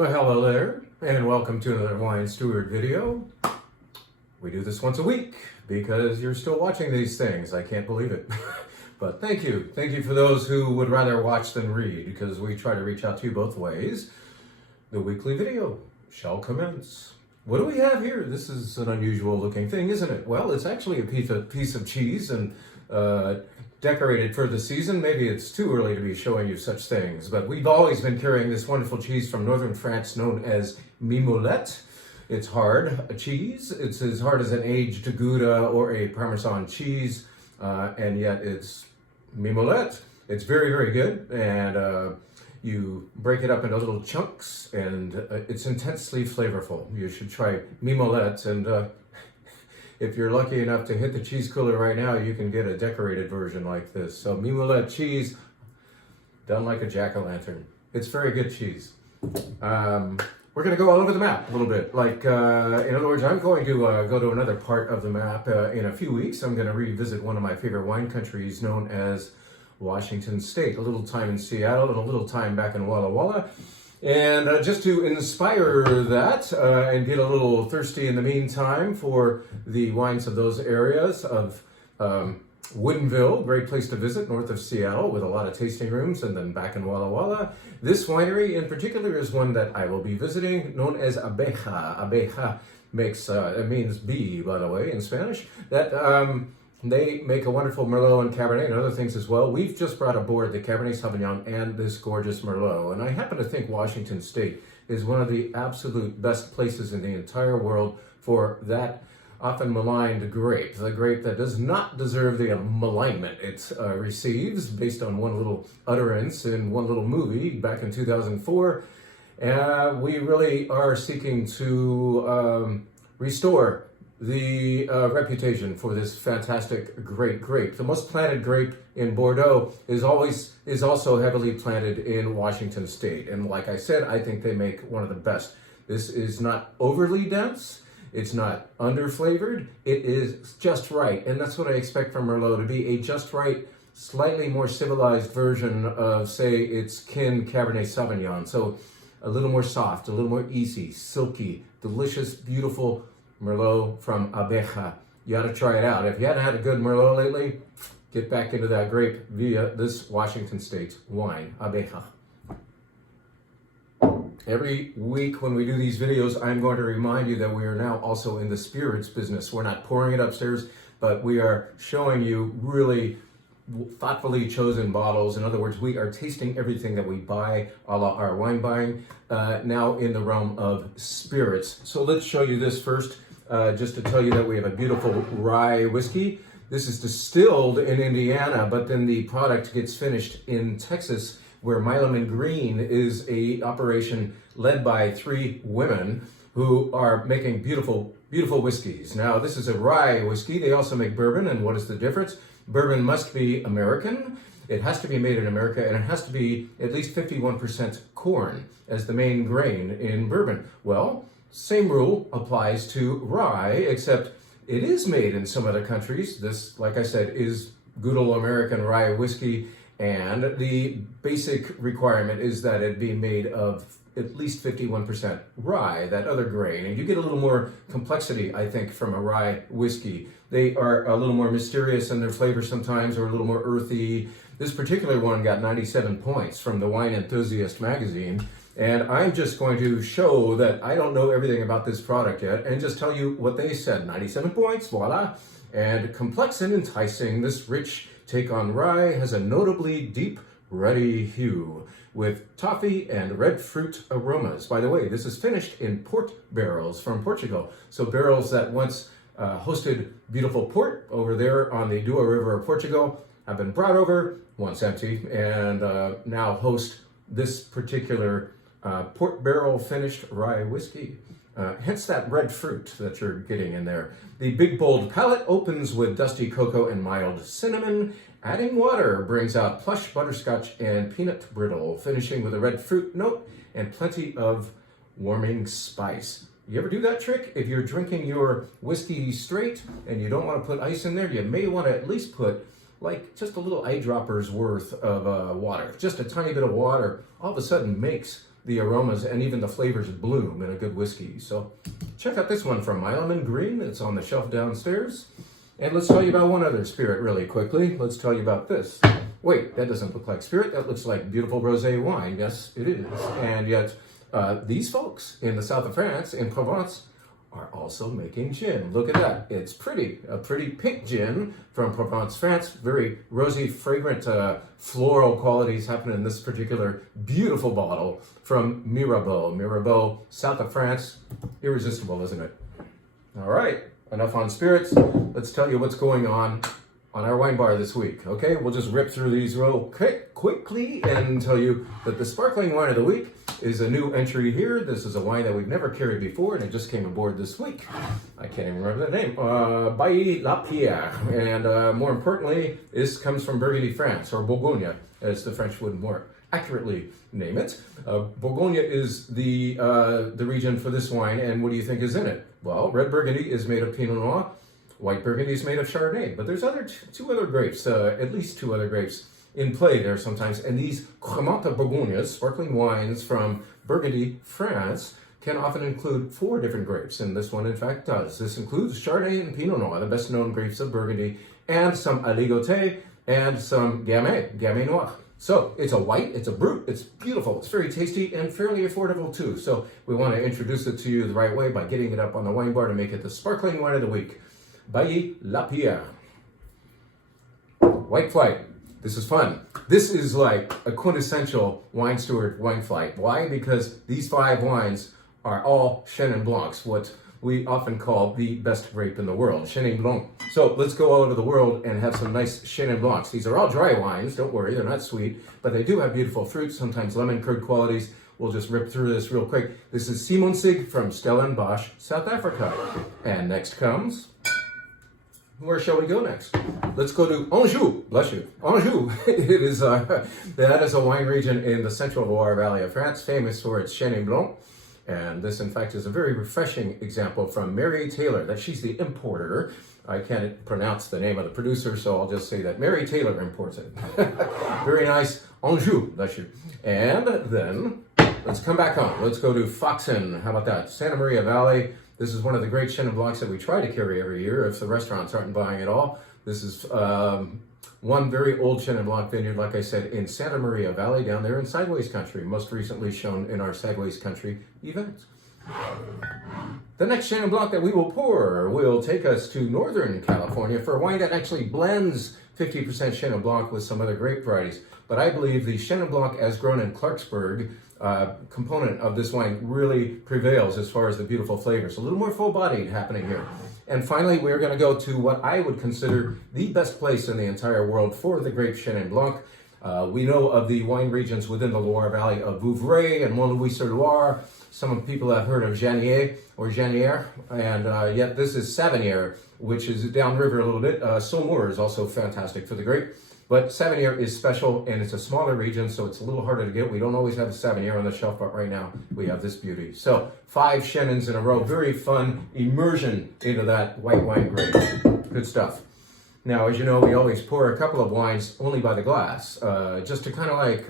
Well, hello there, and welcome to another Wine Steward video. We do this once a week because you're still watching these things. I can't believe it. But thank you. Thank you for those who would rather watch than read, because we try to reach out to you both ways. The weekly video shall commence. What do we have here? This is an unusual looking thing, isn't it? Well, it's actually a piece of cheese and decorated for the season. Maybe it's too early to be showing you such things, but we've always been carrying this wonderful cheese from northern France known as mimolette. It's hard cheese. It's as hard as an aged Gouda or a Parmesan cheese, and yet it's mimolette. It's very, very good, and you break it up into little chunks, and it's intensely flavorful. You should try mimolette, and if you're lucky enough to hit the cheese cooler right now, you can get a decorated version like this. So mimolette cheese, done like a jack-o'-lantern. It's very good cheese. We're going to go all over the map a little bit. Like, in other words, I'm going to go to another part of the map in a few weeks. I'm going to revisit one of my favorite wine countries known as Washington State. A little time in Seattle and a little time back in Walla Walla. And just to inspire that and get a little thirsty in the meantime for the wines of those areas of Woodinville, great place to visit north of Seattle with a lot of tasting rooms, and then back in Walla Walla. This winery in particular is one that I will be visiting, known as Abeja. Abeja makes, it means bee, by the way, in Spanish. That they make a wonderful Merlot and Cabernet and other things as well. We've just brought aboard the Cabernet Sauvignon and this gorgeous Merlot. And I happen to think Washington State is one of the absolute best places in the entire world for that often maligned grape. The grape that does not deserve the malignment it receives based on one little utterance in one little movie back in 2004. We really are seeking to restore the reputation for this fantastic great grape. The most planted grape in Bordeaux is also heavily planted in Washington State. And like I said, I think they make one of the best. This is not overly dense. It's not underflavored. It is just right. And that's what I expect from Merlot, to be a just right, slightly more civilized version of, say, its kin Cabernet Sauvignon. So a little more soft, a little more easy, silky, delicious, beautiful Merlot from Abeja. You ought to try it out. If you haven't had a good Merlot lately, get back into that grape via this Washington State wine, Abeja. Every week when we do these videos, I'm going to remind you that we are now also in the spirits business. We're not pouring it upstairs, but we are showing you really thoughtfully chosen bottles. In other words, we are tasting everything that we buy, a la our wine buying, now in the realm of spirits. So let's show you this first. Just to tell you that we have a beautiful rye whiskey. This is distilled in Indiana, but then the product gets finished in Texas, where Milam and Green is a operation led by 3 women who are making beautiful, beautiful whiskeys. Now, this is a rye whiskey. They also make bourbon, and what is the difference? Bourbon must be American. It has to be made in America, and it has to be at least 51% corn as the main grain in bourbon. Well, same rule applies to rye, except it is made in some other countries. This, like I said, is good old American rye whiskey, and the basic requirement is that it be made of at least 51% rye, that other grain. And you get a little more complexity, I think, from a rye whiskey. They are a little more mysterious in their flavor sometimes, or a little more earthy. This particular one got 97 points from the Wine Enthusiast magazine. And I'm just going to show that I don't know everything about this product yet, and just tell you what they said. 97 points, voila. And complex and enticing, this rich take on rye has a notably deep, ruddy hue with toffee and red fruit aromas. By the way, this is finished in port barrels from Portugal. So barrels that once hosted beautiful port over there on the Douro River of Portugal have been brought over, once empty, and now host this particular port barrel finished rye whiskey. Hence that red fruit that you're getting in there. The big bold palate opens with dusty cocoa and mild cinnamon. Adding water brings out plush butterscotch and peanut brittle, finishing with a red fruit note and plenty of warming spice. You ever do that trick? If you're drinking your whiskey straight and you don't want to put ice in there, you may want to at least put like just a little eyedropper's worth of water. Just a tiny bit of water all of a sudden makes the aromas and even the flavors bloom in a good whiskey. So check out this one from My Lemon Green. It's on the shelf downstairs. And let's tell you about one other spirit really quickly. Let's tell you about this. Wait, that doesn't look like spirit. That looks like beautiful rosé wine. Yes, it is. And yet, these folks in the south of France, in Provence, are also making gin. Look at that. It's pretty. A pretty pink gin from Provence, France. Very rosy, fragrant, floral qualities happen in this particular beautiful bottle from Mirabeau. Mirabeau, south of France. Irresistible, isn't it? All right. Enough on spirits. Let's tell you what's going on our wine bar this week. Okay, we'll just rip through these real quickly and tell you that the sparkling wine of the week is a new entry here. This is a wine that we've never carried before, and it just came aboard this week. I can't even remember the name. Bailly La Pierre. And more importantly, this comes from Burgundy, France, or Bourgogne, as the French would more accurately name it. Bourgogne is the region for this wine, and what do you think is in it? Well, red Burgundy is made of Pinot Noir. White Burgundy is made of Chardonnay, but there's two other grapes, at least two other grapes in play there sometimes. And these Cremant de Bourgogne, sparkling wines from Burgundy, France, can often include 4 different grapes, and this one in fact does. This includes Chardonnay and Pinot Noir, the best known grapes of Burgundy, and some Aligoté and some Gamay Noir. So it's a white, it's a brut, it's beautiful, it's very tasty and fairly affordable too. So we want to introduce it to you the right way by getting it up on the wine bar to make it the sparkling wine of the week. Bailly La Pierre. White flight. This is fun. This is like a quintessential wine steward wine flight. Why? Because these 5 wines are all Chenin Blancs, what we often call the best grape in the world, Chenin Blanc. So let's go all over the world and have some nice Chenin Blancs. These are all dry wines, don't worry, they're not sweet, but they do have beautiful fruits, sometimes lemon curd qualities. We'll just rip through this real quick. This is Simonsig from Stellenbosch, South Africa. And next comes, where shall we go next? Let's go to Anjou. Bless you. Anjou. It is that is a wine region in the central Loire Valley of France, famous for its Chenin Blanc. And this, in fact, is a very refreshing example from Mary Taylor. That she's the importer. I can't pronounce the name of the producer, so I'll just say that Mary Taylor imports it. Very nice. Anjou. Bless you. And then let's come back on. Let's go to Foxen. How about that? Santa Maria Valley. This is one of the great Chenin Blancs that we try to carry every year if the restaurants aren't buying it all. This is one very old Chenin Blanc vineyard, like I said, in Santa Maria Valley down there in Sideways Country, most recently shown in our Sideways Country events. The next Chenin Blanc that we will pour will take us to Northern California for a wine that actually blends 50% Chenin Blanc with some other grape varieties. But I believe the Chenin Blanc as grown in Clarksburg component of this wine really prevails as far as the beautiful flavors. A little more full-bodied happening here. And finally, we're going to go to what I would consider the best place in the entire world for the grape Chenin Blanc. We know of the wine regions within the Loire Valley of Vouvray and Mont-Louis-sur-Loire. Some people have heard of Janier or Janier, and yet this is Savinier, which is downriver a little bit. Saumur is also fantastic for the grape. But Savinier is special, and it's a smaller region, so it's a little harder to get. We don't always have a Savinier on the shelf, but right now we have this beauty. So 5 Chenins in a row. Very fun immersion into that white wine grape. Good stuff. Now, as you know, we always pour a couple of wines only by the glass, just to kind of like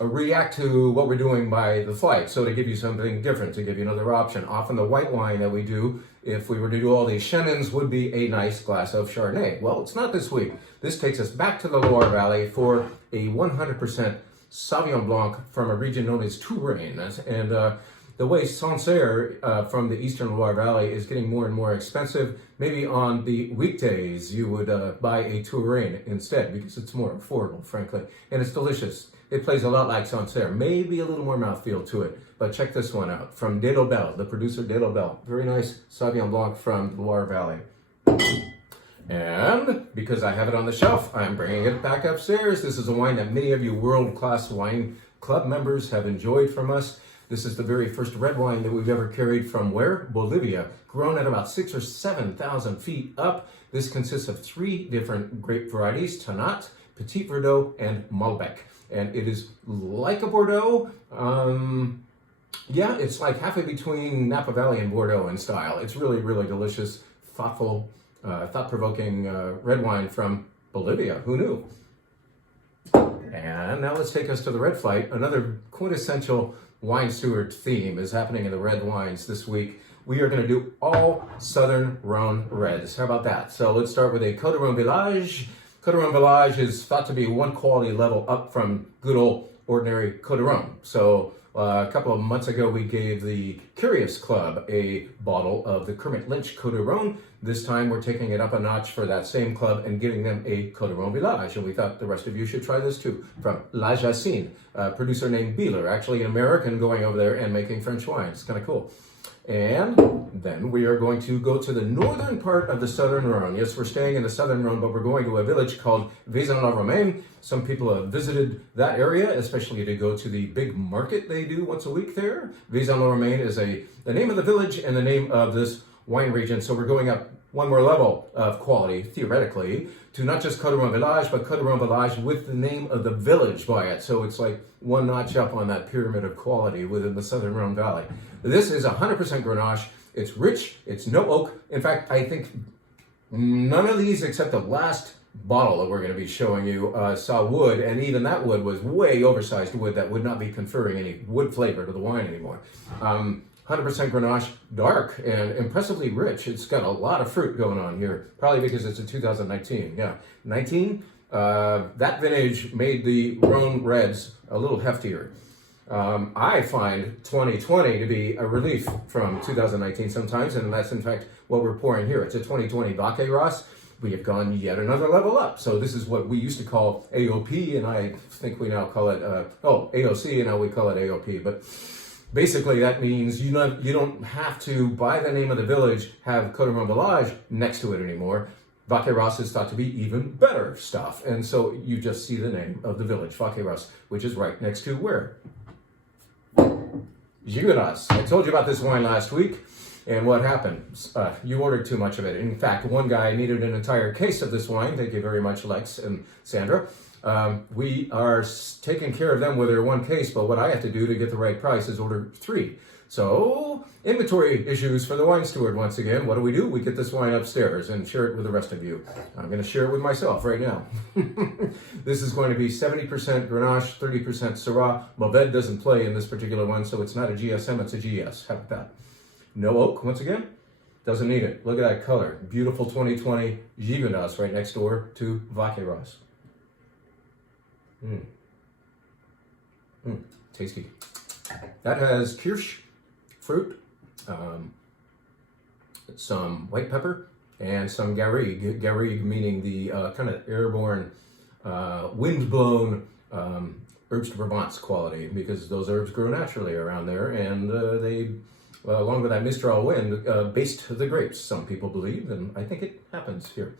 react to what we're doing by the flight. So to give you something different, to give you another option. Often the white wine that we do, if we were to do all these Chenins, would be a nice glass of Chardonnay. Well, it's not this week. This takes us back to the Loire Valley for a 100% Sauvignon Blanc from a region known as Touraine. And the way Sancerre from the eastern Loire Valley is getting more and more expensive, maybe on the weekdays you would buy a Touraine instead because it's more affordable, frankly. And it's delicious. It plays a lot like Sancerre, maybe a little more mouthfeel to it. But check this one out from De Lobel, the producer De Lobel. Very nice Sauvignon Blanc from the Loire Valley. And because I have it on the shelf, I'm bringing it back upstairs. This is a wine that many of you world-class wine club members have enjoyed from us. This is the very first red wine that we've ever carried from where? Bolivia, grown at about 6,000 or 7,000 feet up. This consists of 3 different grape varieties, Tannat, Petit Verdot, and Malbec. And it is like a Bordeaux. Yeah, it's like halfway between Napa Valley and Bordeaux in style. It's really, really delicious, thoughtful, thought-provoking red wine from Bolivia. Who knew? And now let's take us to the red flight. Another quintessential wine steward theme is happening in the red wines this week. We are going to do all Southern Rhone reds. How about that? So let's start with a Côte de Rhone Village. Côte de Rhone Village is thought to be one quality level up from good old ordinary Côte de Rhone. So a couple of months ago, we gave the Curious Club a bottle of the Kermit Lynch Côte de Rhone. This time, we're taking it up a notch for that same club and giving them a Côte de Rhone Village. And we thought the rest of you should try this too. From La Jacine, a producer named Beeler, actually an American going over there and making French wines. It's kind of cool. And then we are going to go to the northern part of the Southern Rhone. Yes, we're staying in the Southern Rhone, but we're going to a village called Vaison-la-Romaine. Some people have visited that area, especially to go to the big market they do once a week there. Vaison-la-Romaine is the name of the village and the name of this wine region. So we're going up one more level of quality, theoretically, to not just Côte de Rhone Village, but Côte de Rhone Village with the name of the village by it. So it's like one notch up on that pyramid of quality within the Southern Rhone Valley. This is 100% Grenache. It's rich. It's no oak. In fact, I think none of these except the last bottle that we're going to be showing you saw wood, and even that wood was way oversized wood that would not be conferring any wood flavor to the wine anymore. 100% Grenache, dark and impressively rich. It's got a lot of fruit going on here, probably because it's a 2019. Yeah, 19. That vintage made the Rhone Reds a little heftier. I find 2020 to be a relief from 2019 sometimes, and that's in fact what we're pouring here. It's a 2020 Vacqueyras. We have gone yet another level up. So this is what we used to call AOP, and I think we now call it, AOC, and now we call it AOP. But basically that means you don't have to, by the name of the village, have Côte de Rhone Village next to it anymore. Vacqueyras is thought to be even better stuff. And so you just see the name of the village, Vacqueyras, which is right next to where? Gigondas. I told you about this wine last week, and what happened? You ordered too much of it. In fact, one guy needed an entire case of this wine. Thank you very much, Lex and Sandra. We are taking care of them with their one case, but what I have to do to get the right price is order 3. So, inventory issues for the wine steward once again. What do? We get this wine upstairs and share it with the rest of you. I'm going to share it with myself right now. This is going to be 70% Grenache, 30% Syrah. Mourvèdre doesn't play in this particular one, so it's not a GSM, it's a GS. How about that? No oak, once again. Doesn't need it. Look at that color. Beautiful 2020 Gigondas right next door to Vacqueyras. Tasty. That has kirsch, fruit, some white pepper, and some garrigue. Garrigue meaning the kind of airborne, wind-blown herbs de Provence quality, because those herbs grow naturally around there, and they, along with that Mistral wind, baste the grapes, some people believe, and I think it happens here.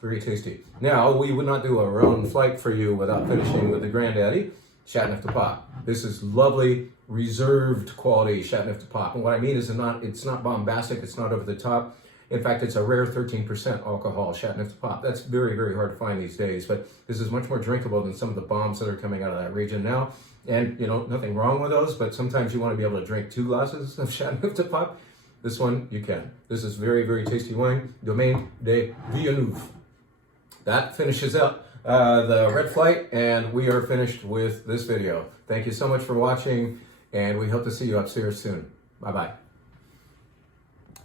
Very tasty. Now, we would not do a Rhone flight for you without finishing with the granddaddy, Châteauneuf-du-Pape. This is lovely, reserved quality Châteauneuf-du-Pape. And what I mean is it's not bombastic, it's not over the top. In fact, it's a rare 13% alcohol Châteauneuf-du-Pape. That's very, very hard to find these days, but this is much more drinkable than some of the bombs that are coming out of that region now. And, nothing wrong with those, but sometimes you want to be able to drink 2 glasses of Châteauneuf-du-Pape. This one, you can. This is very, very tasty wine. Domaine de Villeneuve. That finishes up the red flight, and we are finished with this video. Thank you so much for watching, and we hope to see you upstairs soon. Bye-bye.